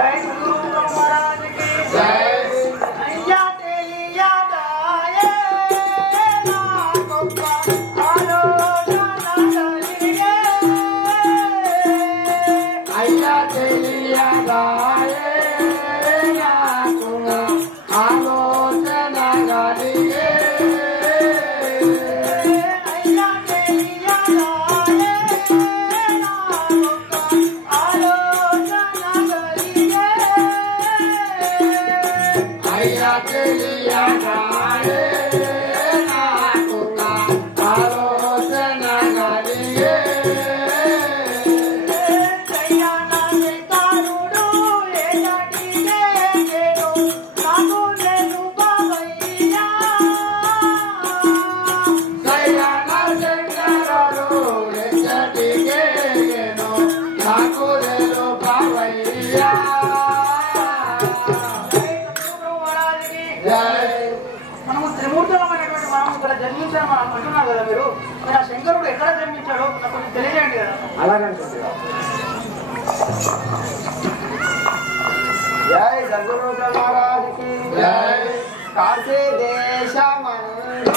जय జన్మించాను అంటున్నారు కదా మీరు మరి ఆ శంకరుడు ఎక్కడ జన్మించాడో నాకు కొంచెం తెలియజేయండి కదా. అలాగే జై సద్గురు మహారాజ్కి జై. కాశీ దేశమందు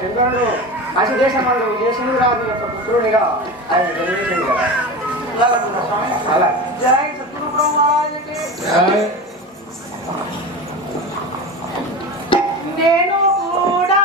శంకరుడు కాశీ దేశమందు విజయసింహరాజు యొక్క పుత్రునిగా ఆయన జన్మించింది కదా. అలా జై సద్గురు మహారాజ్కి నేను కూడా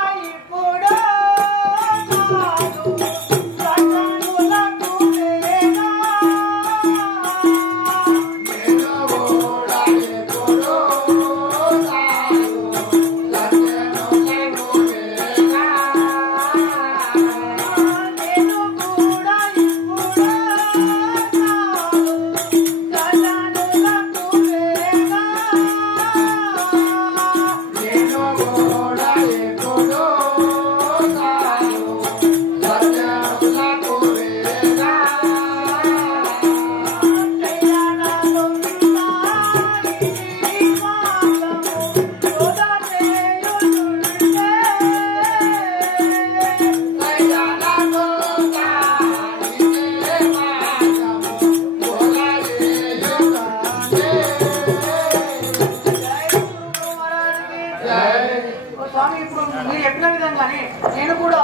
ఇప్పుడు స్వామి ఇప్పుడు మీరు చెప్పిన విధంగానే నేను కూడా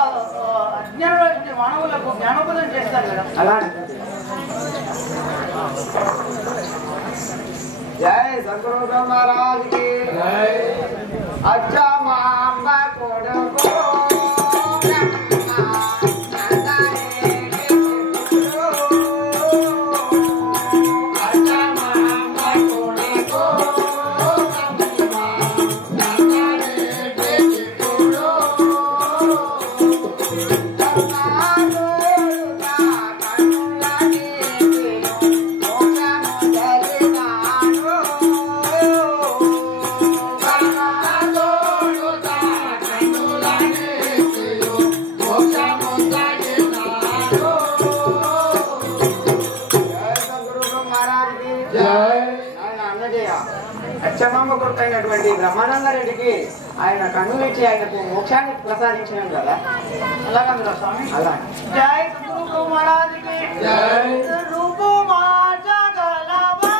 అజ్ఞాన మానవులకు జ్ఞానోపదం చేస్తాను కదా. అలా జై సద్గురు మహారాజ్కి జై. అచ్చా మాంబ కొడుకు అచ్చమాంబ కొడుకు అయినటువంటి బ్రహ్మానందరెడ్డికి ఆయన కన్నులిచ్చి ఆయనకు మోక్షాన్ని ప్రసాదించినాం కదా. అలాగా మీరు స్వామి. అలా జై సద్గురు మహారాజ్కి జై. రూపు మాటగలవా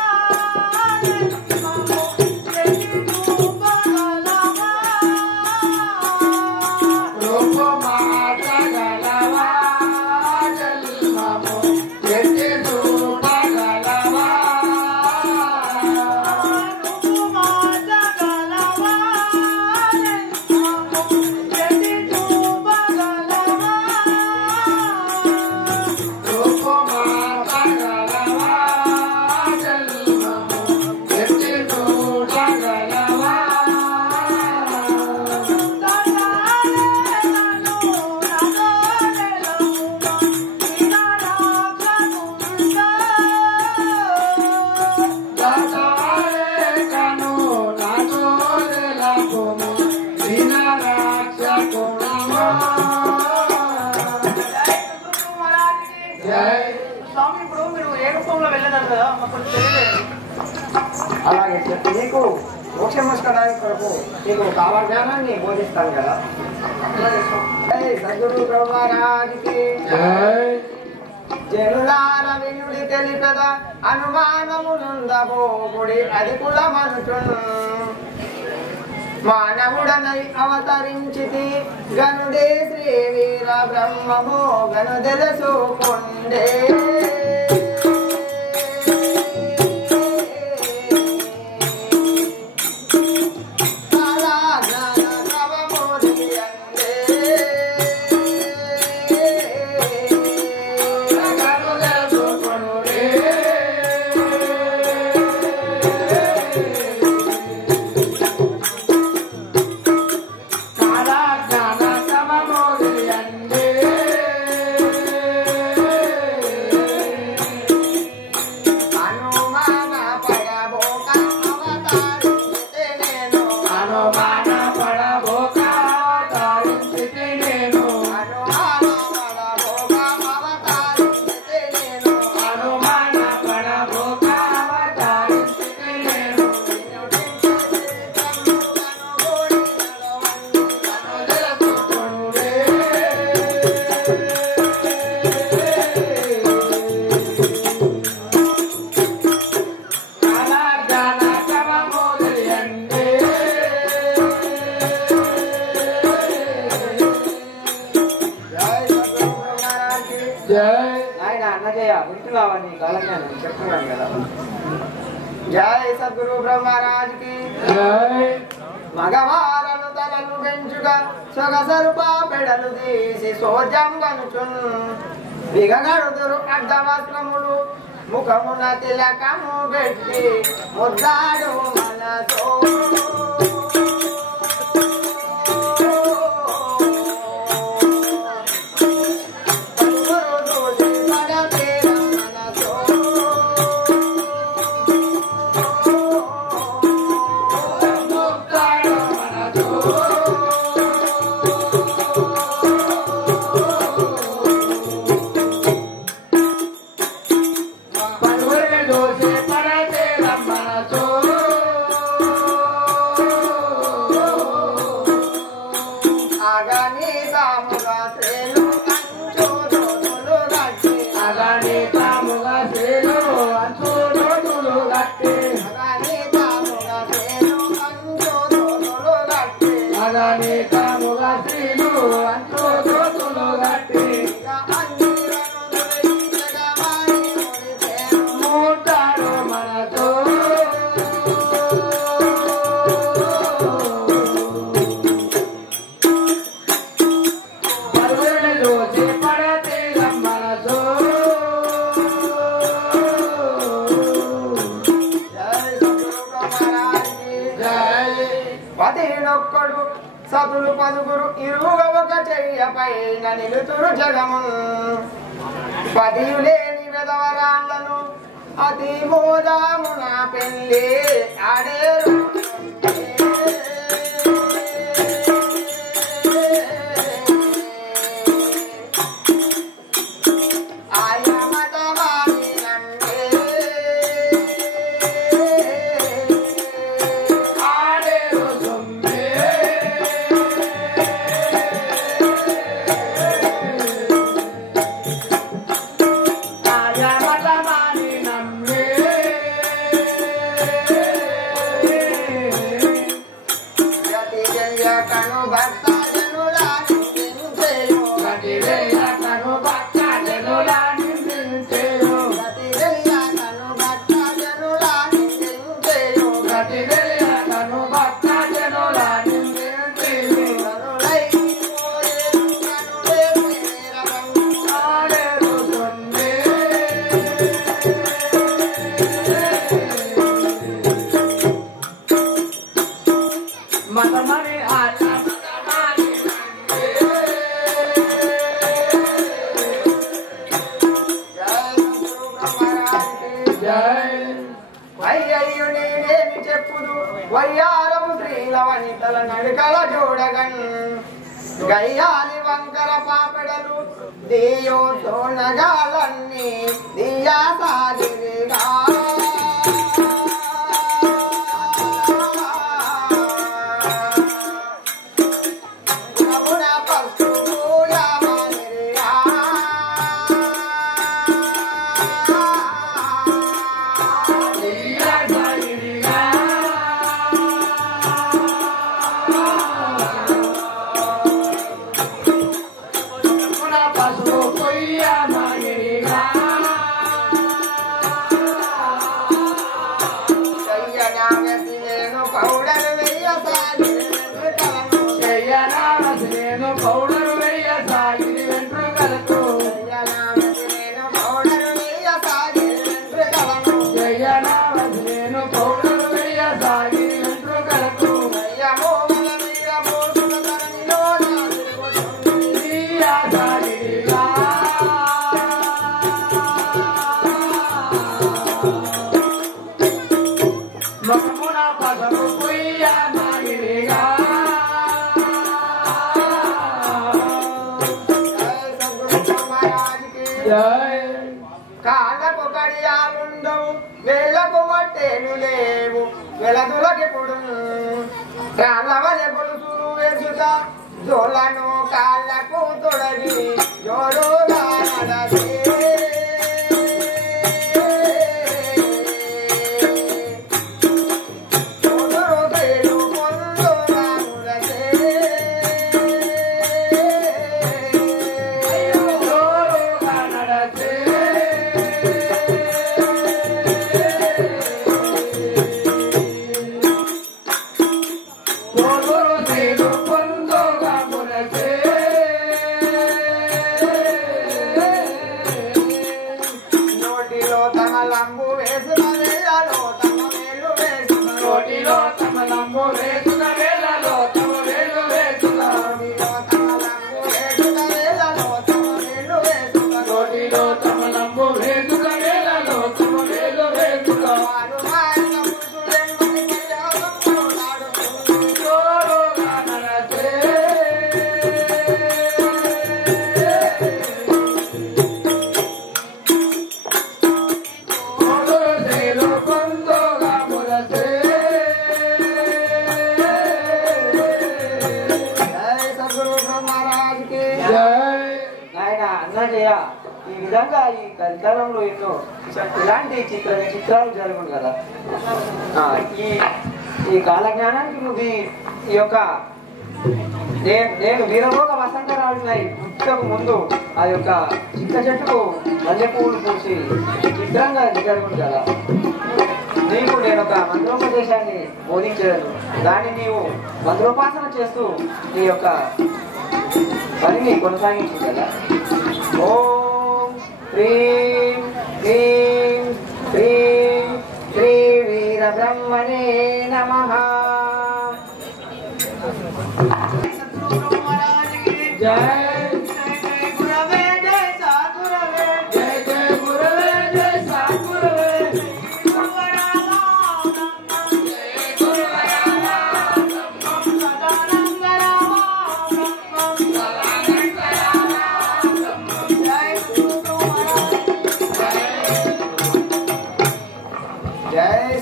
స్వామి ఇప్పుడు మీరు ఏ రూపంలో వెళ్ళన్నారు కదా మాకు తెలియలేదు. అలాగే చెప్పి నీకు మోక్షమస్కరానికి కొరకు నీకు కాలజ్ఞానాన్ని బోధిస్తాను కదా. సద్గురు బ్రహ్మరాజుకి జనులార వినుడి తెలిపద అనుమానమునుందబోగుడి అది కూడా మనుషును మానవుడనై అవతరించితి గనుడే శ్రీ వీర బ్రహ్మము గనుదెలసు కొండే Hello. అన్నయ్య వింటున్నావా? నీ కాలజ్ఞానం చెప్తున్నాను కదా. జై సద్గురు బ్రహ్మరాజ్ కి మగవారను తలను పెంచుగా సొగసరుపా పెడలు తీసి సోజం వనుచున్ బిగగడుదురు అర్ధవస్త్రములు ముఖమున తిలకము పెట్టి ముద్దాడు మనసో సతులు పదుగురు ఇరువుగా ఒక చెయ్య పైన నిలుతురు జగము పదియులేని వెదవరాళ్లను అతి మోదామున పెళ్ళి ఆడేరు వయ్యారము శ్రీల వనితల నడుకల చూడగన్ గయ్యాలి వంకర పాపడలు దియో సోనగాలన్నీ దియా సాగిరిగా కాళ్ళకు కడియాలుండవు వేళ్లకు మట్టేలు లేవు వెలదులకెప్పుడు రాళ్ళవలె గొలుసులు వేసుతా జోలను కాళ్ళకు తొడగి జోరుగా నడదే కమలంబు వేసుక వేళలో తమ వేలు వేసుక నోటిలో కమలంబు వేసుక వేళలో తమ వేలు వేసుక నోటిలో కమలంబు వేసుక వేళలో తమ వేలు వేసుక ఈ విధంగా ఈ కలికాలంలో ఎన్నో ఇలాంటి చిత్రాలు జరుగును కదా. ఈ కాలజ్ఞానానికి నువ్వు ఈ యొక్క నేను వీరభోగ వసంతరావుడినై పుట్టకు ముందు ఆ యొక్క చిక్క చెట్టుకు మల్లె పువ్వులు పూసి చిత్రంగా జరుగును కదా. నీకు నేను ఒక మంత్రోపదేశాన్ని బోధించలేదు. దాన్ని నీవు మంత్రోపాసన చేస్తూ నీ యొక్క పనిని కొనసాగించు కదా. ఓం హ్రీం హ్రీం హ్రీం శ్రీ వీర బ్రహ్మణే నమః. జై గురవే జై సాగురవే జై జై గురవే జై సాగురవే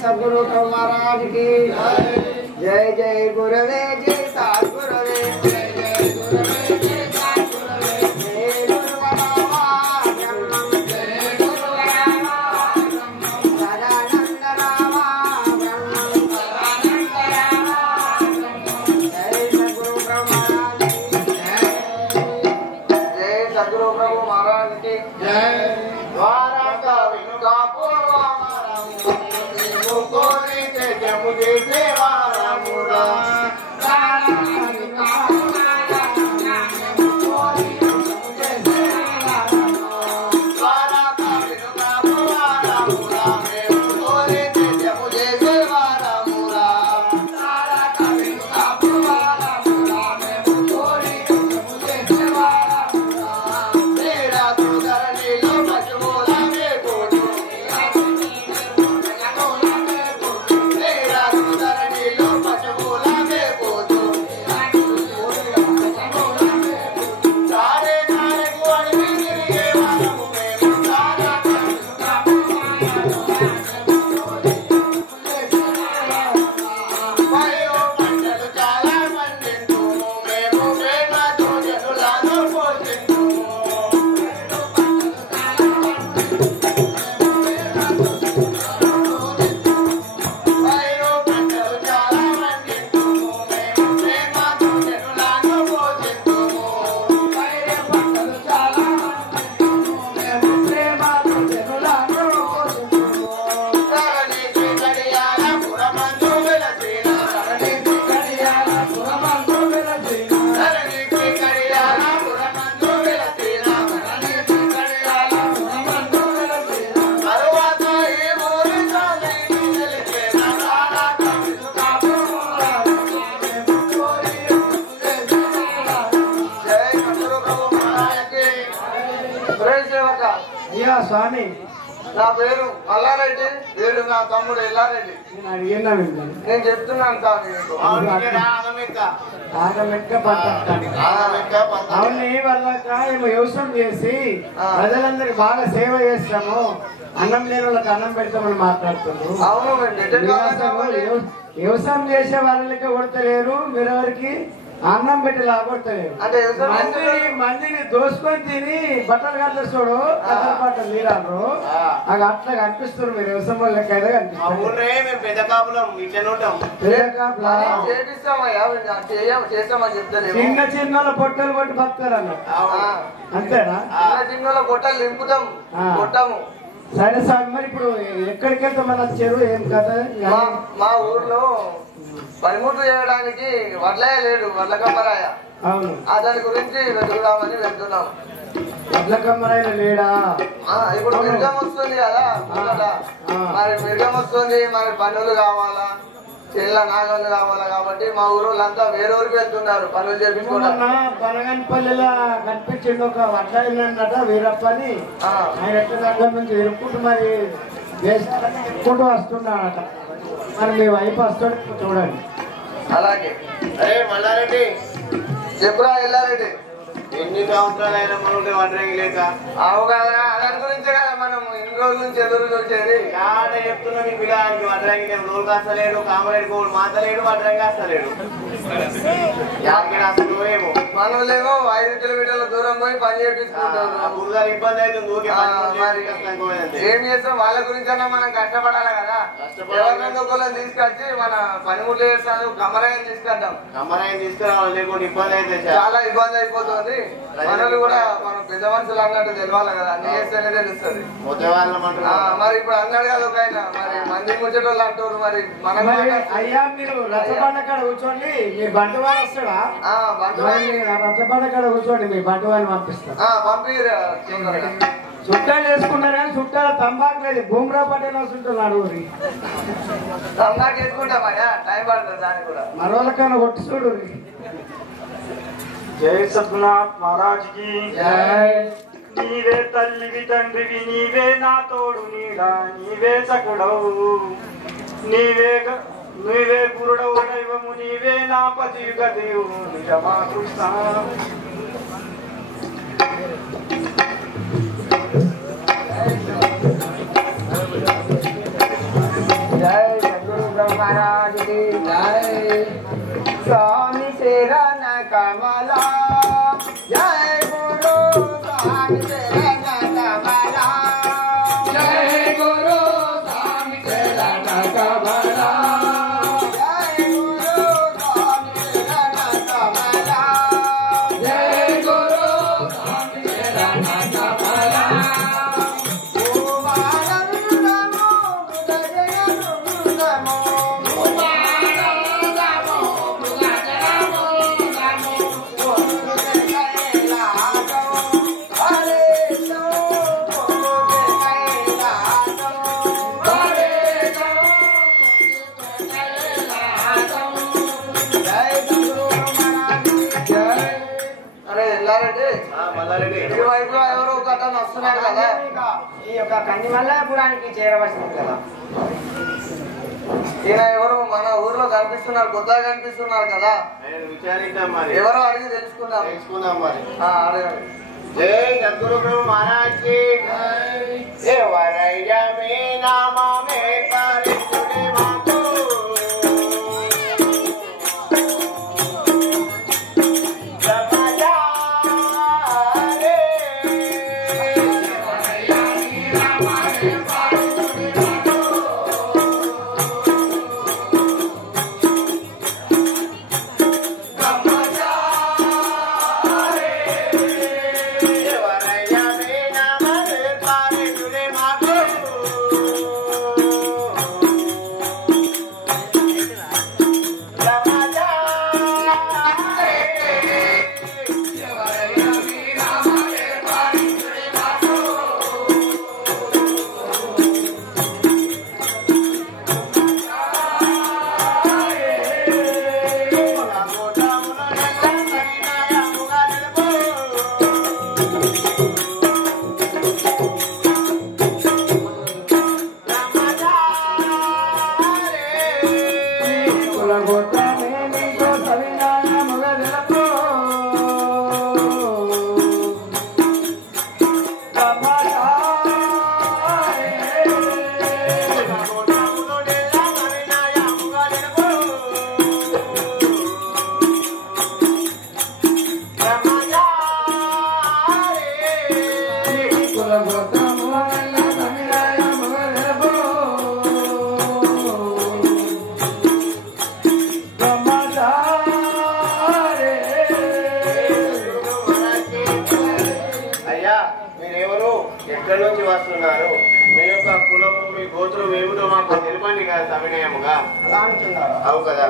सद्गुरु महाराज की जय जय गुरवे जय सद्गुरवे जय जय गुरवे जय सद्गुरवे जय गुरुवरावा ब्रह्मं जय गुरुवरावा ब्रह्मं सदानंद रामा ब्रह्मं सदानंद रामा ब्रह्मं जय सद्गुरु महाराज की जय सद्गुरु प्रभु महाराज की जय द्वारका विनुका पूर्वा मुझे सेवा रामुरा స్వామి నా పేరు మల్లారెడ్డి, వీడు నా తమ్ముడు ఎల్లారెడ్డి. నేను చెప్తున్నాను అవన్నీ వాళ్ళక ఏమో వ్యవసాయం చేసి ప్రజలందరికి బాగా సేవ చేస్తాము, అన్నం లేని వాళ్ళకి అన్నం పెడతామని మాట్లాడుతున్నారు. అవును, వ్యవసాయం చేసే వాళ్ళకి కొడతలేరు, మీరెవరికి అన్నం పెట్టి లాగొడతలేరు. అంటే మందిని దోసుకొని తిని బట్టలు కట్టేస్తాడు బట్టలు నీరారు అది అట్లా కనిపిస్తారు. మీరు వ్యవసాయం వాళ్ళకి అయితే కనిపిస్తారు. చిన్న చిన్న పొట్టలు కొట్టి బతారు అన్నట్టు, అంతేనా? చిన్న పొట్టలు నింపుతాం, కొట్టాము. సరే సార్, మరి ఇప్పుడు ఎక్కడికి వెళ్తామని వచ్చారు, ఏం కదా? మా ఊర్లో పనిముట్లు చేయడానికి వడ్లయ్య లేడు, వడ్లకమ్మరాయ. అవును, దాని గురించి వెతుకుదామని వెళ్తున్నాం. కమ్మరైన లేడా? ఇప్పుడు మిర్గం వస్తుంది కదా, మరి మిర్గం వస్తుంది, మరి పనులు కావాలా, చెల్ల నాగళ్ళు కావాలా కాబట్టి మా ఊరోళ్ళంతా వేరే ఊరికి వెళ్తున్నారు పనులు చేపించుకున్నా. బనగన్పల్లిలో కనిపించింది ఒక వడ్డాయినట వీరప్పని. ఆయన ఎట్ల దగ్గర నుంచి ఎరుక్కుంటూ మరి దేశాలని ఎక్కుంటూ వస్తున్నాడట. మరి మీ వైపు వస్తాడు చూడండి. అలాగే. అరే మల్లారెడ్డి చెప్పురా ఎల్లారెడ్డి, ఎన్ని సంవత్సరాలు అయినా మనం వడ్రంగి లేక అవు కదా, దాని గురించే కదా మనం ఇన్ని రోజుల నుంచి ఎదురు చూసేది. ఆడ చెప్తున్నా నీ పిల్లలకి వడ్రంగి రోజు కాస్తలేడు, కామరేడు గోడు మాతలేడు, వడ్రంగి కాస్తలేడు. అసలు ఏమో మనోళ్ళేమో 5 కిలోమీటర్ల దూరం పోయి పని చేపించుకుంటారు. గురుగారు ఇబ్బంది అవుతుంది. ఏం చేస్తాం, వాళ్ళ గురించైనా మనం కష్టపడాలి కదా. ఎవరినైనా ఒకళ్ళని తీసుకొచ్చి మన పనిముట్లు చేస్తాను కమరాయని తీసుకొద్దాం. కమ్మరాయిని తీసుకురావాలి, లేకుండా ఇబ్బంది అయితే చాలా ఇబ్బంది అయిపోతుంది. మనలు కూడా మనం పెద్ద మనుషులు అన్నట్టు తెలవాలి కదా, అన్ని చేస్తేనే తెలుస్తుంది. మరి ఇప్పుడు అన్నాడు కదా ఒక ఆయన, మరి మంది ముచ్చటోళ్ళు అంటారు. మరి మనం అయ్యా మీరు రచ్చబండ కాడ కూర్చోండి, మీ బంటువాడు వస్తాడా? రచ్చబండ కాడ కూర్చోండి, మీ బంటువాడిని పంపిస్తాం. పంపి చుట్టాలు వేసుకుంటారు కానీ చుట్టాలు తంబాకు లేదు. భూమిరా పట్టేలా వస్తుంటున్నాడు ఊరి తంబాకు వేసుకుంటామయ్యా, టైం పడుతుంది దానికి కూడా. మరోళ్ళకైనా కొట్టి చూడు. జై సద్గునాథ్ మహారాజ్ కి జై. నీవే తల్లివి తండ్రివి, నీవే నా తోడు నీడా, నీవే సకుడవు, నీవే గురుడవు దైవము, నీవే నా పతి గదేవు నిజమా కృష్ణ. జై సద్గురు బ్రహ్మరాజ్ కి జై. స్వామి శరణ కమలా, జై గురు స్వామి శరణ కమలా, జై గురు స్వామి శరణ కమలా, జై గురు స్వామి శరణ కమలా, జై గురు స్వామి శరణ కమలా. ఇటువైపు ఎవరో ఒక అతను వస్తున్నారు కదా, ఈ యొక్క కన్నిమల్లాపురానికి చేరవలసింది కదా. ఈయన ఎవరు మన ఊర్లో కనిపిస్తున్నారు, కొత్తగా కనిపిస్తున్నారు కదా. విచారిద్దాం మరి, ఎవరో అడిగి తెలుసుకుందాం. తెలుసుకుందాం మరి. అడగండి. జై సద్గురు బ్రహ్మ మహారాజ్ కి ఎవరయ్యా మీ నామమే పరిశుద్ధి మాకు ఎక్కడి నుంచి వస్తున్నారు, మీ యొక్క కులము మీ గోత్రం ఏమిటో మాకు తెలిపండి కదా సవినయముగా. అవు కదా.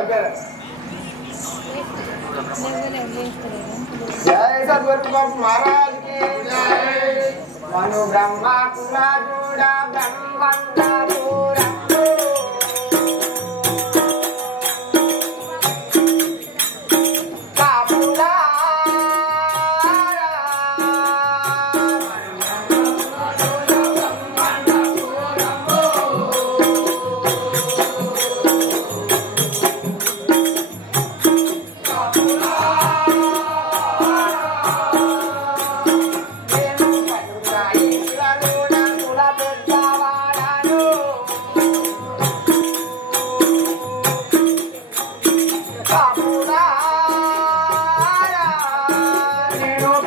జై సద్గురు మహారాజ్ కి మను బ్రహ్మ కులజూడ బ్రహ్మండపురంలో కాపులా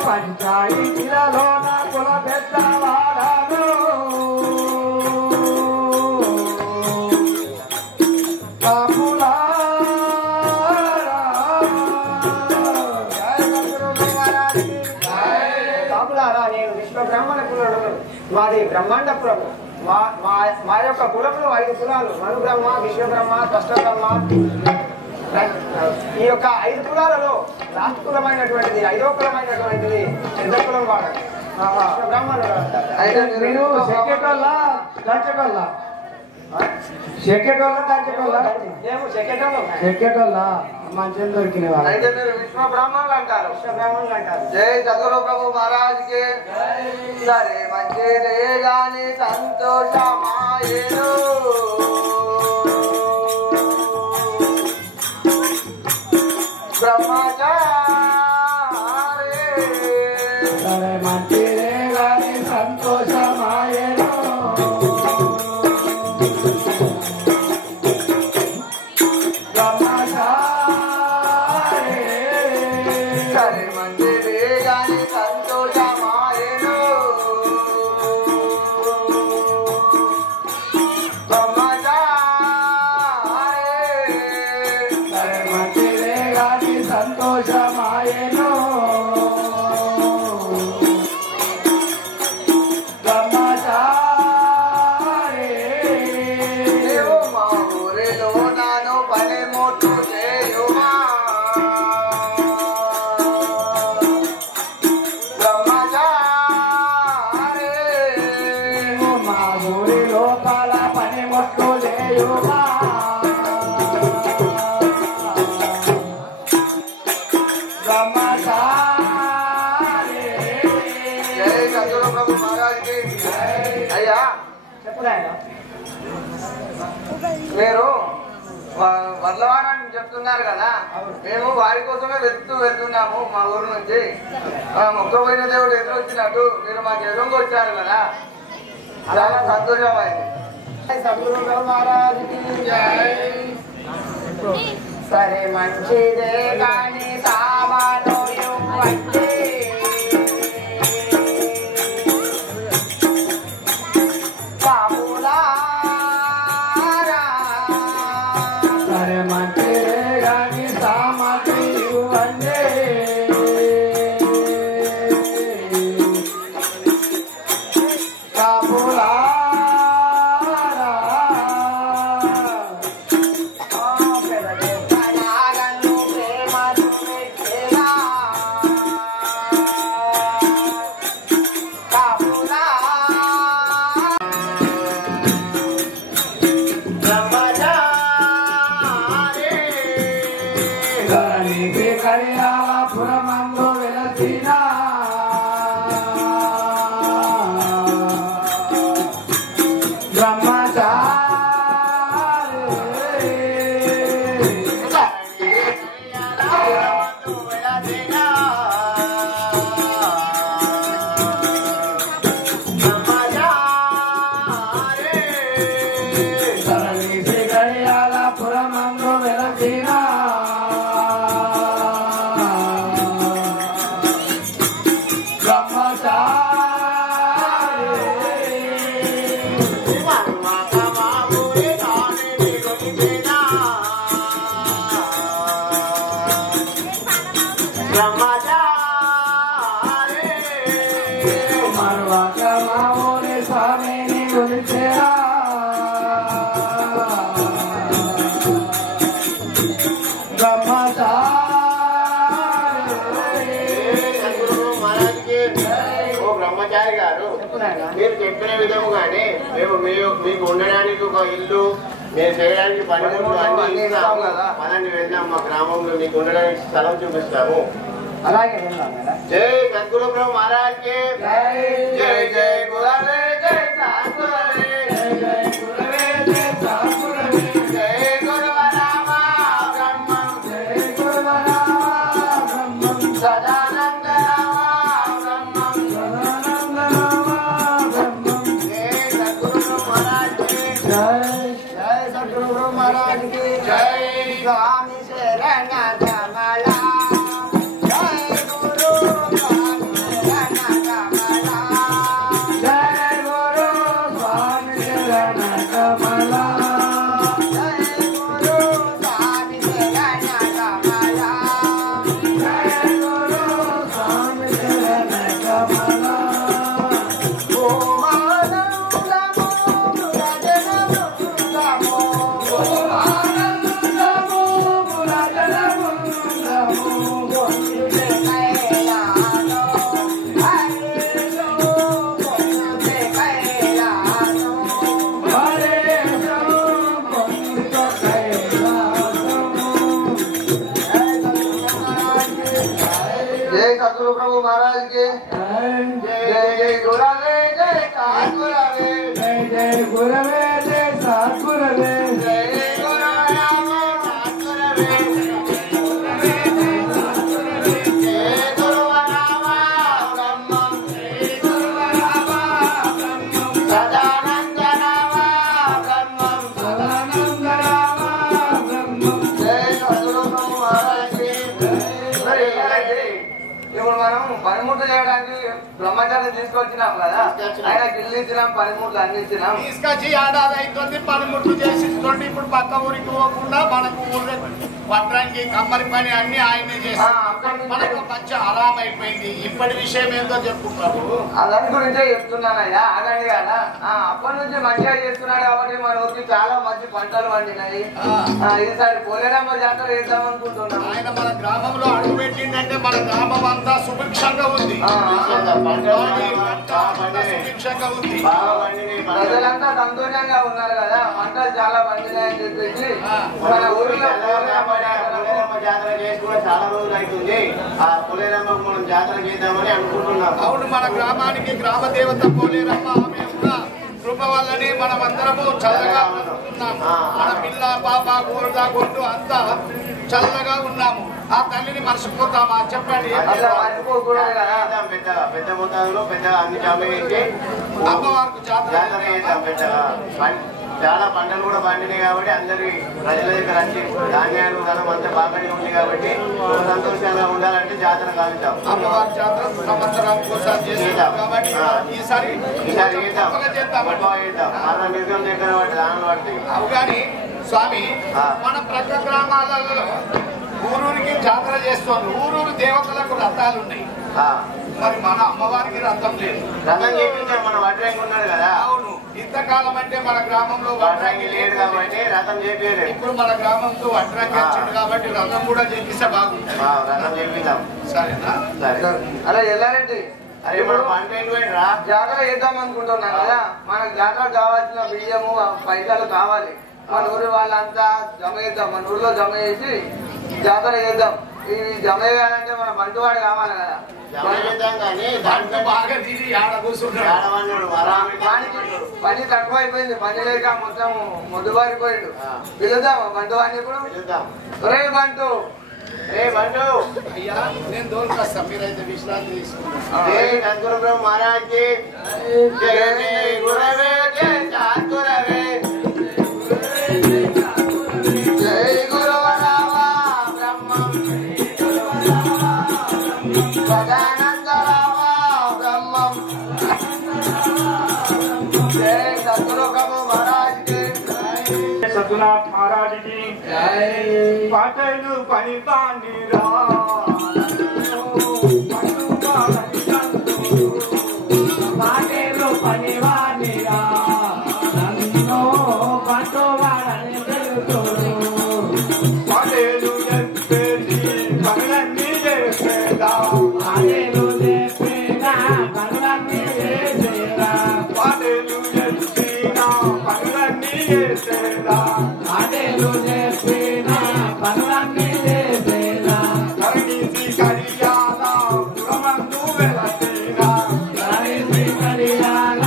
పంచాయతీలలోన కుల పెద్దవాడను కాపులా కాపులారా నేను విశ్వ బ్రాహ్మణ కులుడు మాది బ్రహ్మాండపురం మా యొక్క కులంలో 5 కులాలు మను బ్రహ్మ విశ్వ బ్రహ్మ కష్ట బ్రహ్మ ఈ యొక్క 5 కులాలలో లాస్ట్ కులమైనటువంటిది 5వ కులమైనటువంటిది పెద్ద కులం వాడు బ్రాహ్మణుడు. మీరు సెక్రటోళ్ళ కంచకోళ్ళ మేము సెక్రటోళ్ళ మంచిగా దొరికిన అయితే మీరు విశ్వ బ్రాహ్మణులు అంటారు. విశ్వ బ్రాహ్మణులు అంటారు. జై సద్గురు ప్రభు మహారాజ్కి. సరే మంచిదే గాని సంతోషమాయేను బ్రహ్మచారి. సరే మంచిదే గాని సంతోషమాయేను సరే మంచిదే గాని సంతోషమాయేను బ్రహ్మచారి. సరే మంచిదే గాని సంతోషమాయేను బ్రహ్మచారి. నీవు మా ఊరిలో నాను పనిముట్టు చేయుమా బ్రహ్మచారి. మా ఊరి లోపల పనిముట్లు లేయుమా బ్రహ్మచారి. జై సద్గురు ప్రభు మహారాజ్కి. అయ్యా చెప్పుదాయన మీరు వడ్లవాడని చెప్తున్నారు కదా, మేము వారి కోసమే వెళ్తున్నాము మా ఊరు నుంచి. మొక్కపోయిన దేవుడు ఎదురొచ్చినట్టు మీరు మాకు ఎదురుగా వచ్చారు కదా, చాలా సంతోషమైంది. సద్గురు మహారాజుకి సరే మంచిదే కానీ సామాను ఇవ్వండి కాపులారా. సరే మంచిదే కానీ సామాను ఇవ్వండి కాపులారా. పురమందు వెలసిన పురమందు వెలసిన స్వామిని గురించేరా బ్రహ్మచారి. విధముగానే మేము మీకు ఉండడానికి ఒక ఇల్లు, మేము చేయడానికి పనిముట్లు అన్ని ఇస్తాము కదా. మనల్ని వెళ్దాం, మా గ్రామంలో మీకు ఉండడానికి స్థలం చూపిస్తాము. అలాగే జై సద్గురు బ్రహ్మ మహారాజ్ కి జై. జై జై గురవే జై సద్గురవే జై గురవే జై సద్గురవే జై గురువరామ బ్రహ్మం జై గురువరామ బ్రహ్మం సదానంద రామ బ్రహ్మం సదానంద రామ బ్రహ్మం జై సద్గురు బ్రహ్మ మహారాజ్ కి జై. జై సద్గురు బ్రహ్మ మహారాజ్ కి జై. స్వామి శరణ కమలా महाराज के जय जय गुरवे जय सद्गुरवे जय जय गुरवे जय सद्गुरवे जय गुरुराम सद्गुरवे जय गुरुराम ब्रह्मं जय गुरुराम ब्रह्मं सदानंद राम ब्रह्मं सदानंद राम ब्रह्मं जय सद्गुरु महाराज के जय. ఇప్పుడు మనం పనిముట్లు చేయడానికి బ్రహ్మచారిని తీసుకొచ్చినాం కదా, ఆయన గిల్లు ఇచ్చినాం, పనిముట్లు అన్ని ఇచ్చినాం. తీసుకొచ్చి ఏడాది అవుతుంది పనిముట్లు చేసిస్తుంది. ఇప్పుడు పక్క ఊరికి పోకుండా మనకు ఊరు పట్టడానికి కమ్మరి పని అన్ని ఆయనే చేస్తాం. మనకు మంచి ఆరాం అయిపోయింది. ఇప్పటి విషయం ఏందో చెప్పుకుంటాము. దాని గురించే చెప్తున్నానయ్యా, అదండి కదా. అప్పటి నుంచి మంచిగా చేస్తున్నాడు కాబట్టి మన ఊరికి చాలా మంచి పంటలు పండినాయి. ఈసారి పోలేరమ్మ జాతర వేద్దాం అనుకుంటున్నాం. ఆయన మన గ్రామంలో అడుగు పెట్టిందంటే మన గ్రామం అంతా సుభిక్షంగా ఉంది. సుభిక్షంగా ఉంది. ప్రజలంతా సంతోషంగా ఉన్నారు కదా, పంటలు చాలా పండినాయని చెప్పేసి మన ఊరిలో జాతర చేసుకుని చాలా రోజులు అవుతుంది. ఆ పోలేరమ్మకు మనం జాతర చేద్దామని అనుకుంటున్నాం. అవును, మన గ్రామానికి గ్రామ దేవత పోలేరమ్మ ఆమె కూడా కృప వల్లనే మనం అందరము చల్లగా ఉన్నాము. మన పిల్ల పాప కోట కొట్టు అంతా చల్లగా ఉన్నాము. ఆ తల్లిని మర్చిపోతామా చెప్పండి. పెద్ద మొత్తంలో పెద్దగా అన్ని జమ చేసి అమ్మవారికి జాతర చేద్దాం. పెద్దగా చాలా పంటలు కూడా పండినాయి కాబట్టి అందరి ప్రజల దగ్గర వచ్చి ధాన్యాలు ధనం అంతా బాగానే ఉంది కాబట్టి సంతోషంగా ఉండాలంటే జాతర కాలుతాం. అమ్మవారి జాతర సంవత్సరానికి ఒకసారి చేస్తాం కాబట్టి ఈసారి చేద్దాం. నిర్గం దగ్గర దానం పడతాయి. అవు కానీ స్వామి, మన ప్రతి గ్రామాలలో ఊరూరికి జాతర చేస్తాం. ఊరూరు దేవతలకు రథాలు ఉన్నాయి. మరి మన అమ్మవారికి రథం లేదు. రథం చేపించాం. మన వడ్రంగి ఉన్నాడు కదా. అవును, ఇంతకాలం అంటే మన గ్రామంలో వడ్రంగి లేడు కాబట్టి రథం చేపించలేదు. ఇప్పుడు మన గ్రామంతో వడ్రంగి వచ్చింది కాబట్టి రథం కూడా చేపిస్తే బాగుంటుంది. రథం చేపిద్దాం. సరేనా? సరే. అలా వెళ్ళారండి. అరే ఇప్పుడు పంట రా జాతర వేద్దాం అనుకుంటున్నాం కదా, మనకు జాతర కావాల్సిన బియ్యము పైసలు కావాలి. మన ఊరి వాళ్ళంతా జమ చేద్దాం. మన ఊర్లో జమ చేసి జాతర చేద్దాం. ఈ జమ చేయాలంటే మన బంటువాడు కావాలి కదా. పని తక్కువ అయిపోయింది, పని లేక మొత్తం మొద్దుబారిపోయిండు. పిలుద్దాం బంటువాడిని. ఇప్పుడు రే బంటు, రే బంటు, అయ్యా నేను దోలుకొస్తా, మీరైతే విశ్రాంతి తీసుకుంటాం. జై సద్గురు బ్రహ్మ మహారాజ్ కి జై. జై గురవే జై సద్గురవే జై గురువరామ బ్రహ్మం సదానంద రామ బ్రహ్మం జై సద్గురు బ్రహ్మ మహారాజ్ కి सतनाथ महाराज की पाटलू पनी पानी रा पाटेलो पनी वानी रा नन्नो पाटो वारने जलतो पाटेलू जपेदी बंगलनी जपेदा पाटेलू जपेदा बंगलनी जपेदा पाटेलू చెప్పిన పనులన్నీ చేసేదా నాదేలు చెప్పిన పనులన్నీ చేసేదా కరణిసి కడియాల పురమందు వెలసేనా కరణిసి కడియాల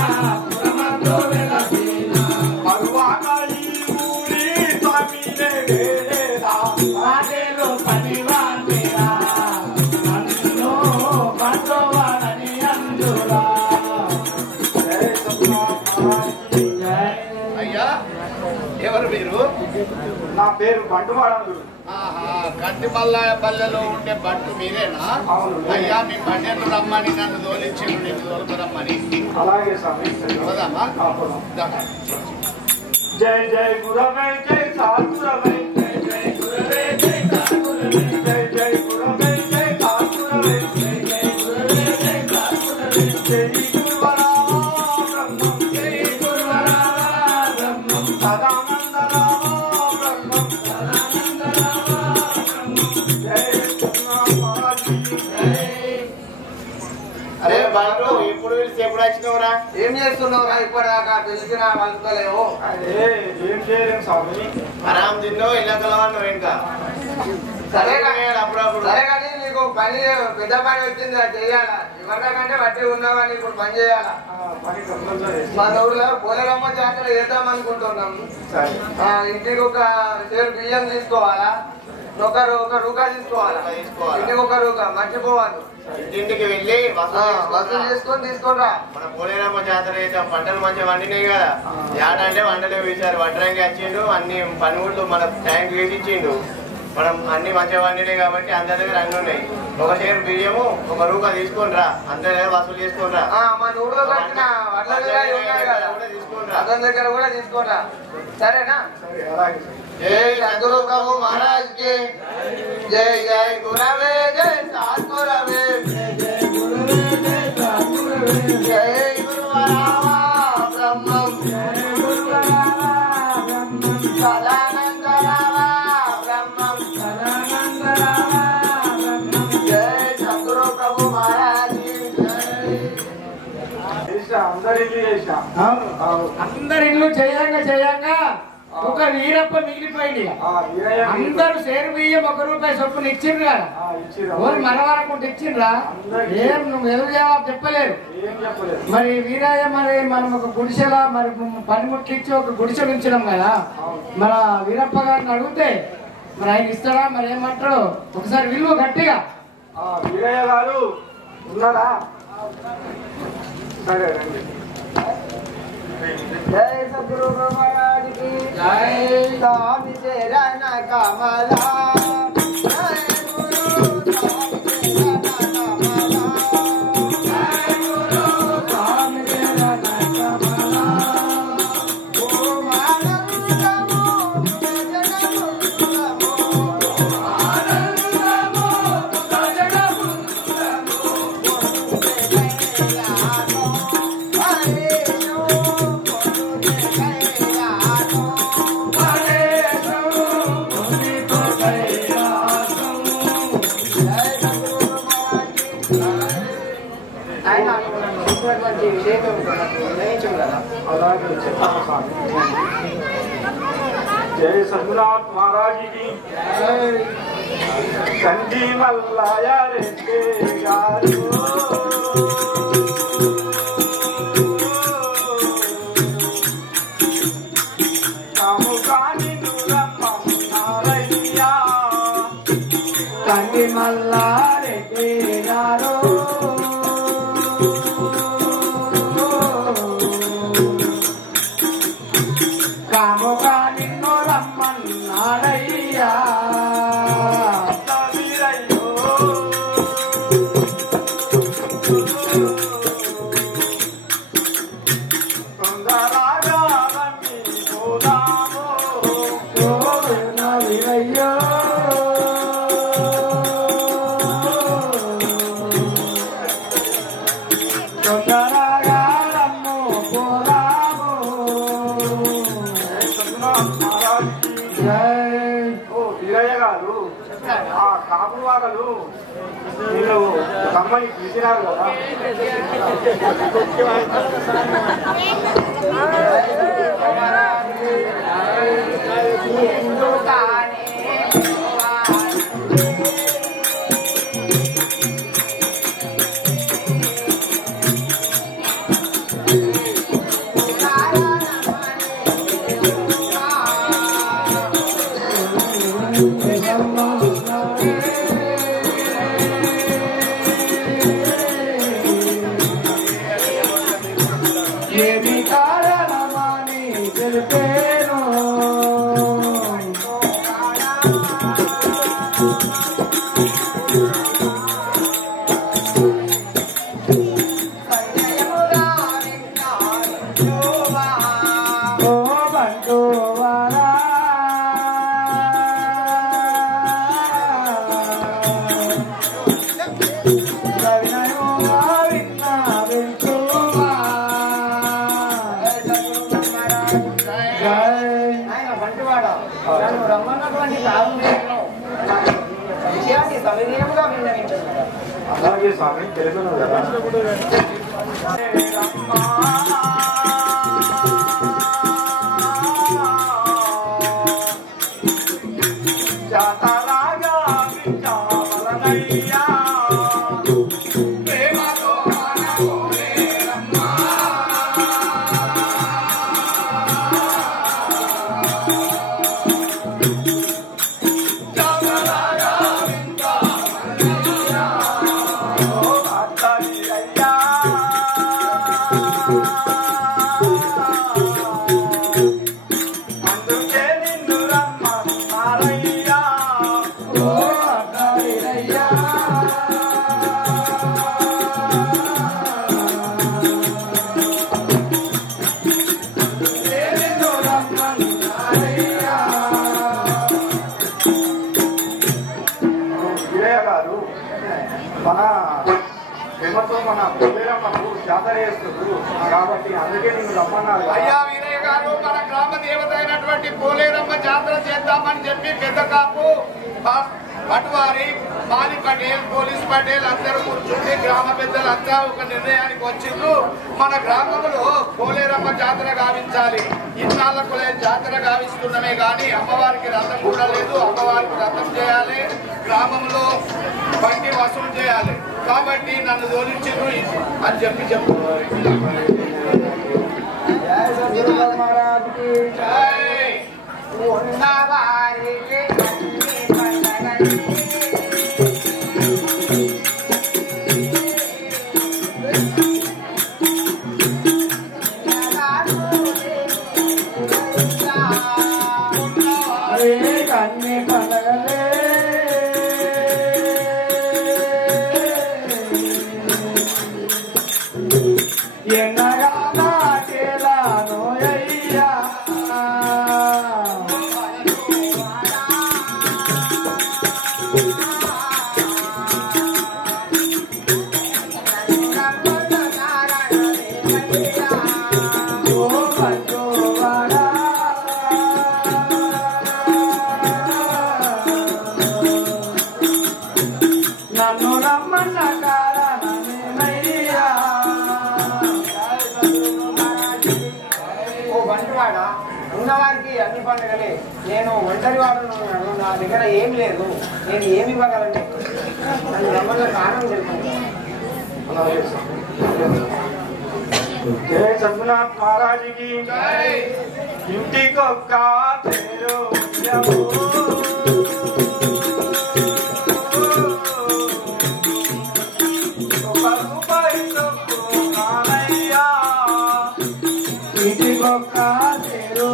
పురమందు వెలసేనా మరువాక ఈ ఊరి స్వామినే వేరేదా నాదేలు పనివాణిరా నన్ను బంధువాడని అందురా అయ్యా ఎవరు మీరు? నా పేరు బంటువాడందుడు. కంటిమల్ల పల్లెలో ఉండే బంటు మీరేనా? అవును. అయ్యా మీ బండిని రమ్మని నన్ను తోలించారు, నీకు తోలుకురమ్మని. అలాగే స్వామి. పోదామా? దా. జై జై గురవై జై సాధురవై జై జై గురవై జై సాధురవై జై జై గురవై జై సాధురవై జై జై గురవై జై సాధురవై జై గురువరా బ్రహ్మం జై గురువరా బ్రహ్మం సదానందరా బ్రహ్మం సదానందరా బ్రహ్మం జై కృష్ణారాజీ జై. అరే బాబు ఎప్పుడు పిలిచి ఎప్పుడు వచ్చినవురా? ఏం చేస్తున్నావురా ఇప్పటిదాకా పిలిచినా పలుకలేవు? అదే ఏం చేయలేం స్వామి. ఆరాం తిన్నో ఇలా కలవన్నావు ఇంకా సరే కానీ అప్పుడప్పుడు సరే కానీ నీకు పని పెద్ద పని వచ్చింది అది చెయ్యాలా? ఎవరికంటే బట్టి ఉన్నావని ఇప్పుడు పని చేయాలా? పని కంపల్సరీ. మా ఊళ్ళో పోలేరమ్మ జాతర చేద్దాం అనుకుంటున్నాం. సరే. ఇంటికి ఒక సేరు బియ్యం తీసుకోవాలా, ఒక రూకా తీసుకోవాలా, ఇంటికి ఒక రూకా మర్చిపోవాలి. ఇంటింటికి వెళ్ళి వసూలు చేసుకొని తీసుకోరా. మన పోలేరమ్మ జాతర అయితే పంటలు మంచిగా వండినాయి కదా. యాట అంటే వండలే వేసారు, వంటరానికి వచ్చిండు, అన్ని పనిముట్లు మన ట్యాంక్ వేసి ఇచ్చిండు. మనం అన్ని మంచిగా వండినాయి కాబట్టి అందరి దగ్గర అన్ని ఉన్నాయి. ఒక షేర్ బియ్యము ఒక రూపా తీసుకొని రా, అందరి దగ్గర వసూలు చేసుకొని రా. మా ఊళ్ళో కట్టిన వడ్ల ఉన్నాయి కదా, అతని దగ్గర కూడా తీసుకోరా. సరేనా? జై సద్గురు ప్రభు మహారాజ్ కి జై. జై గురవే జై సద్గురవే జై గురువరా బ్రహ్మం సదానందరా బ్రహ్మం జై సద్గురు ప్రభు మహారాజ్ కి జై. అందరి ఇల్లు చేయంగా ఒక వీరప్ప మిగిలిపోయింది. అందరూ సేరు బియ్యం ఒక రూపాయి చొప్పున ఇచ్చిండ్రు కదా. ఓరు మనవరకుంటే ఇచ్చిండ్రా? ఏం నువ్వు ఎదురు జవాబు చెప్పలేరు. మరి వీరయ్య మరి మనం ఒక గుడిసెలా మరి పనిముట్లు ఇచ్చి ఒక గుడిసె ఉంచడం కదా. మన వీరప్ప గారిని అడిగితే మరి ఆయన ఇస్తాడా మరి ఏమంటారు? ఒకసారి విలువ గట్టిగా. వీరయ్య గారు ఉన్నారా? సరే రండి. జై సద్గురు మహారాజ్ కి జై. స్వామి శరణ కమలా జై గురు స్వామి శరణ కమలా జై గురు స్వామి శరణ కమలా ఓం ఆనందము జగముందము ఆనందము జగముందము जय सद्गुनाथ महाराज की कंदी मल्लाया रे यारो कामुकानी नूरम्मा नारैया కంది మల్లారే యారో కాముగా నిన్ను రమ్మన్నాడయ్యా. వీరయ్యో తొందరగా రమ్మి పోదాము వీరయ్యో తొందరగా రమ్ము పోదాము. మహారాజ్ జై. ఓ వీరయ్య గారు ఆ కాపు వాళ్ళు వీళ్ళు రమ్మని పిలిచినారు కదా. ఏమి కారణమని తెలిపేను ఓ బంటు వారా ఆయన బంటివాడ నన్ను రమ్మన్నటువంటి కారణంలో విషయాన్ని సవినీయంగా విన్నవించుకున్నాడు. అలాగే స్వామి తెలుగును కదా. జాతరాగా విచారణయ్యా అందుకే నిన్ను రమ్మన్నారయ్యా. ఓ అక్కయ్యా నిన్ను రమ్మన్నారయ్యా. వీరయ్య గారు మన ప్రేమతో మన పిల్లలకు జాతర చేస్తున్నారు కాబట్టి అందుకే నేను రమ్మన్నారు. అయ్యా వీరయ్య గారు, మన గ్రామ దేవత అయినటువంటి పోలేరమ్మ జాతర చేద్దామని చెప్పి పెద్ద కాపు పటువారి మాలి పటేల్ పోలీస్ పటేల్ అందరూ కూర్చుంటే గ్రామ పెద్దలంతా ఒక నిర్ణయానికి వచ్చిండ్రు. మన గ్రామంలో పోలేరమ్మ జాతర గావించాలి. ఇన్నాళ్ళకు జాతర గావిస్తున్నామే గాని అమ్మవారికి రథం కూడా లేదు. అమ్మవారికి రథం చేయాలి, గ్రామంలో బండి వసూలు చేయాలి. కాబట్టి నన్ను తోలించిండ్రు అని చెప్పి చెప్తున్నారు. జయ సద్గురు మహారాజ్కి జై. ఉన్నవారికి అన్ని పండగలు కన్ని పండగలే ఎన్నగా నాకేలానో అయ్యా ఓ పంచోవాడా నన్ను రమ్మన్న కారణమేమయ్యా. ఓ బంటివాడ, ఉన్నవారికి అన్ని పండుగలే. నేను ఒంటరి వాడున్నాను, నా దగ్గర ఏం లేదు. నేను ఏమి ఇవ్వగలను? నన్ను రమ్మన్న కారణం తెలుసు. జయ సద్గునాథ్ మహారాజుకి జై. ఇంటికొక్క పేరు ఇంటికొక్క తేరు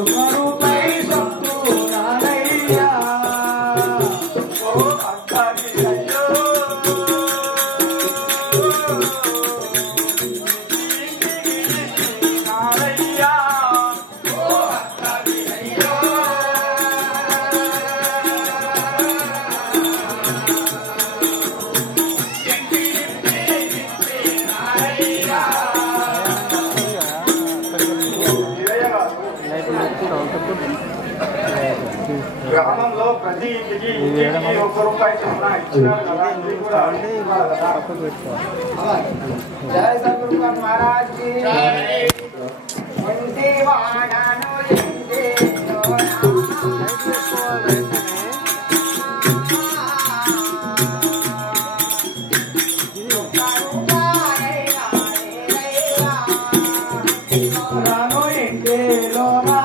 ఒక రూపాయి సొత్తు నానయ్యా. గ్రామంలో ప్రతి ఇంటికి ₹1 చొప్పున ఇచ్చినారు కదా, ఇది కూడా ఇవ్వాలి కదా. జై సద్గురు మహారాజ్ కి జై. ఇంటి వాడను ఇంటి రాను ఇంటిలోనా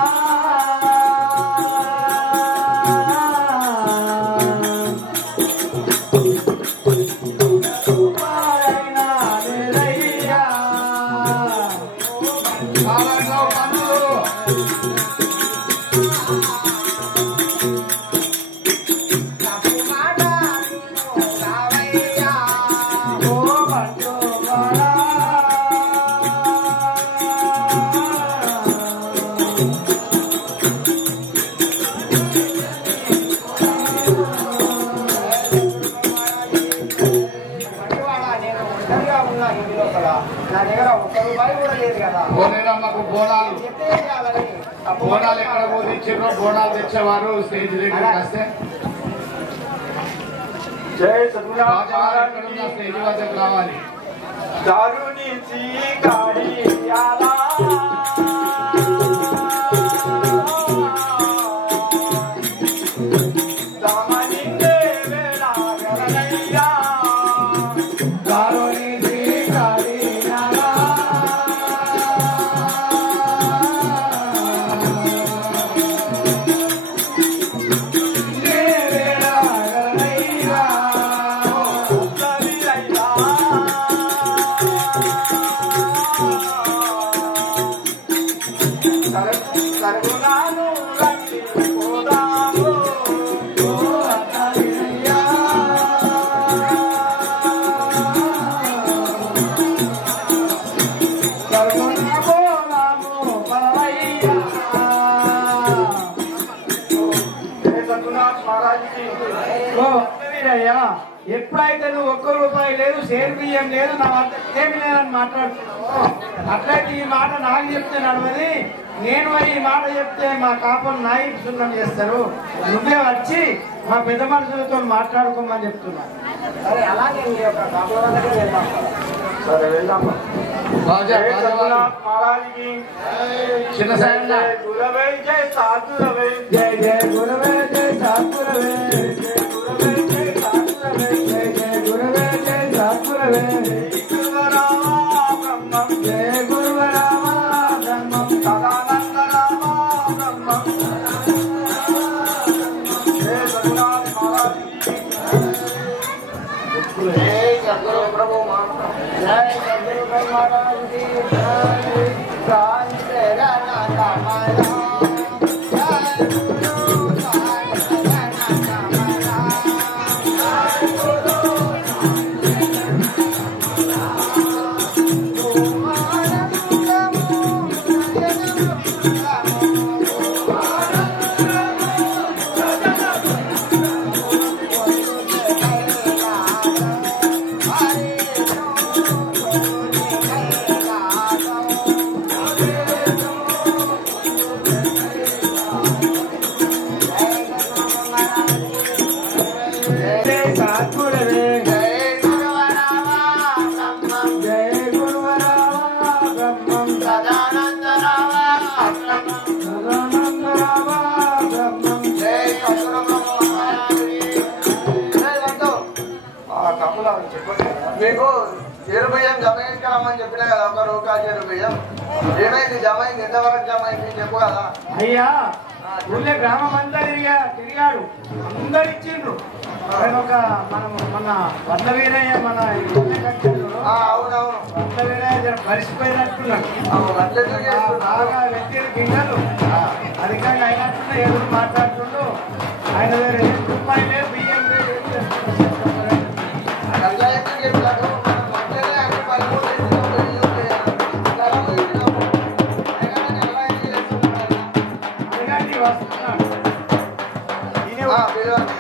నా దగ్గర ₹1 కూడా లేదు కదా. బోనేరమ్మకు బోనాలు బోనాలు ఎక్కడ పోతిచ్చిర్రో బోనాలు తెచ్చేవారు స్టేజ్ దగ్గరికి వస్తే జై సద్గురు ఎక్కడున్న స్టేజ్ వద్దకు రావాలి. దారుని చీకాడియాలా దామనిందే వేళాగలయ్యా దారుని చీకటియాలా సరుగునాను రండి పోదాము వీరయ్యా, ఎప్పుడైతే నువ్వు ₹1 లేదు, షేర్ బియ్యం లేదు, నా వద్ద ఏమి లేదని మాట్లాడుతున్నావు, అట్లయితే ఈ మాట నాకు చెప్తే నడవది. నేను ఈ మాట చెప్తే మా కాపలు నాయకు సున్నం చేస్తారు. నువ్వే వచ్చి మా పెద్ద మనుషులతో మాట్లాడుకోమని చెప్తున్నా. సరే, అలాగే నీ యొక్క కాపుల వద్దకే వెళ్దాం. సరే వెళ్దాం. బాజా జై బాజా సద్గురునాథ్ మహారాజ్కి చిన్న సాయన్న జై గురవై జై సాధురవై జై జయ గురువే జై సాత్పురవే, జయ గురువే జై సాత్పురవే, జయ జయ గురువే జై సాత్పురవే, గురువరామా బ్రహ్మం జయ గురువరామ బ్రహ్మం సదానంద రామా బ్రహ్మం జై సద్గురునాథ్ మహారాజ్కి జై సద్గురు ప్రభు మాత జయ సద్గురు మహారాజ్ కి జయ. శాంతి రణ కమలా జై గురు శాంతి రణ కమలా జయ సాత్పురవే, జై గురువరామ బ్రహ్మం జయ గురువరామ బ్రహ్మం సదానంద రామ బ్రహ్మం సదానంద రామ బ్రహ్మం. జై సద్గురు ప్రభు మహారాజ్ జై వంతో ఆ కపుల చెప్పండి మీకు చెరుబియ్యం జమ చేసుకురామని చెప్పినా కదా, ₹1 చెరుబియ్యం ఏమైంది జమ అయింది, ఎంతవరకు జమ అయింది చెప్పు కదా. అయ్యా, ఊళ్ళో గ్రామం అంతా తిరిగాడు, అందరు ఇచ్చిండ్రు. ఒక మనం మన వంద వీరయ్య మన ఇల్లు కట్టిండ్రు. అవునవును వంద వీరయ్య జర పరిసిపోయినట్టున్నాడు. అట్లెట్లు చేస్తున్నారు. బాగా వెంటనే గింగలు అధికంగా అయినట్టు ఎదురు మాట్లాడుతుండు. ఆయన దగ్గర ₹1 లేదు, బియ్యం లేదు, ఏం చేస్తున్నారు? అట్లా ఎందుకు చెప్తారు? మనం మంచిగానే అన్ని పనులు చేసినాం, బియ్యం చేయాలి. ధరలు ఇచ్చినాం. అయినా కానీ ఎలా ఇది చేస్తున్నారు? అందుకని వస్తున్నాడు. పిలవండి.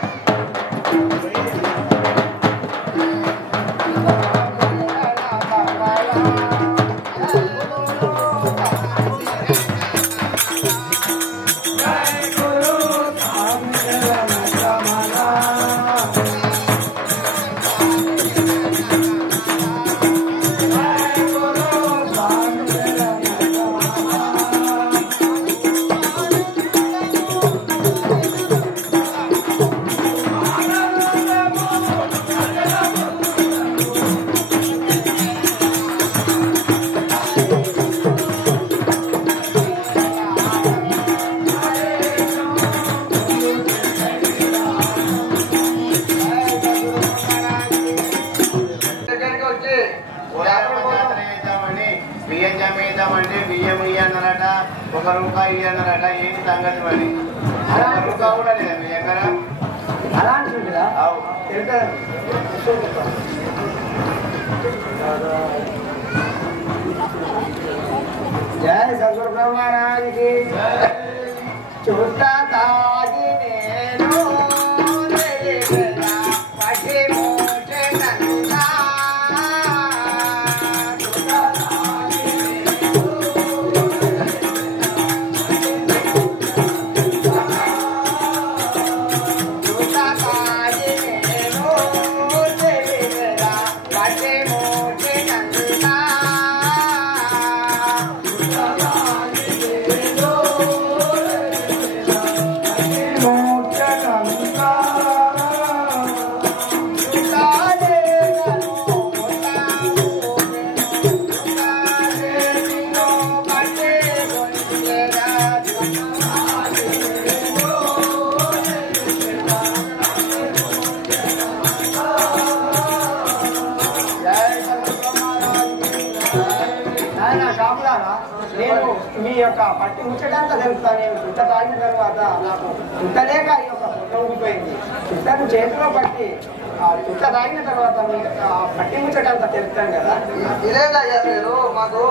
జై గురు 1 రూపాయి అన్నారట. ఏంటి సంగతి మరి? అలా రూపాయి కూడా లేదా మీ దగ్గర? అలా అంటుందా? జయ సద్గురు బ్రహ్మరాజుకి చుట్ట తాగి నేను పటి మోచే నందా నేను మీ యొక్క పట్టి ముచ్చటంతా తెలుపుతాను. నేను చుట్ట తాగిన తర్వాత నాకు చుట్టలేక ఈ యొక్క పొట్ట ఊగిపోయింది. చుట్టను చేతిలో పట్టి ఆ చుట్ట తాగిన తర్వాత మీ పట్టి ముచ్చటంతా తెలుపుతాను కదా. ఇదేదయ్యా మీరు మాకు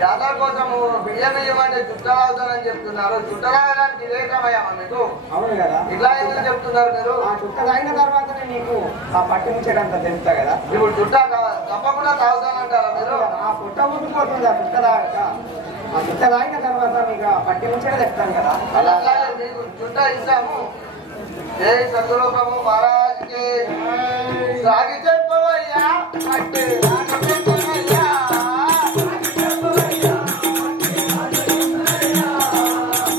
జాతర కోసము బియ్యం అంటే చుట్ట అవుతానని చెప్తున్నారు. చుట్ట తాగడానికి ఇదేకమయ్యా మీకు? అవును కదా. ఇట్లా ఎందుకు చెప్తున్నారు మీరు? ఆ చుట్ట తాగిన తర్వాతనే నీకు ఆ పట్టి ముచ్చటంతా తెలుపుతా కదా. ఇప్పుడు చుట్ట తప్పకుండా తాగుతానంటారా మీరు? ఆ పుట్ట ఊగిపోతుంది ఆ చుట్ట తాగక. ఆ చుట్ట తాగిన తర్వాత మీకు ఆ పట్టి ముచ్చట చెప్తాను కదా. అలాగే మీకు చుట్ట ఇస్తాము. జై సద్గురుప్రభు మహారాజ్కి సాగి చెప్పవయ్యా పట్టి చెప్పవయ్యా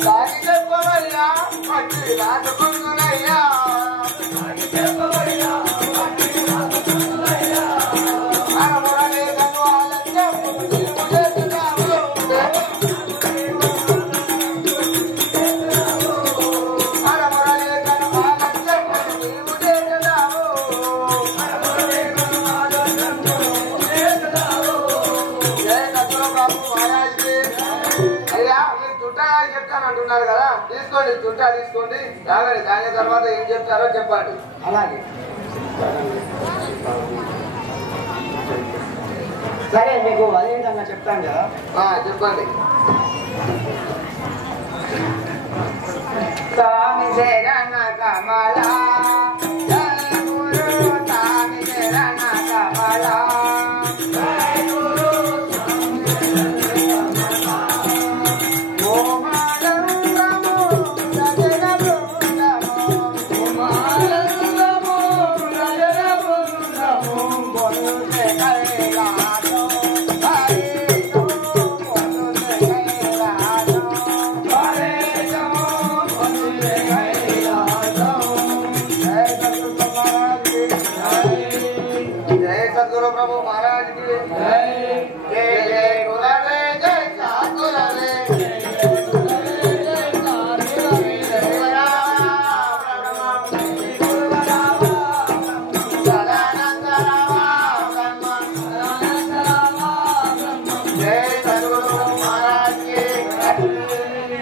సాగి చెప్పవయ్యా పట్టి రాజకుంటున్నయ్యా అంటున్నారు కదా, తీసుకోండి చుట్టా తీసుకోండి. తాగండి. తాగిన తర్వాత ఏం చెప్తారో చెప్పండి. అలాగే సరే మీకు అదే విధంగా చెప్తాను కదా. చెప్పండి. స్వామి శరణ కమల జయ గురు స్వామి శరణ కమల Hey!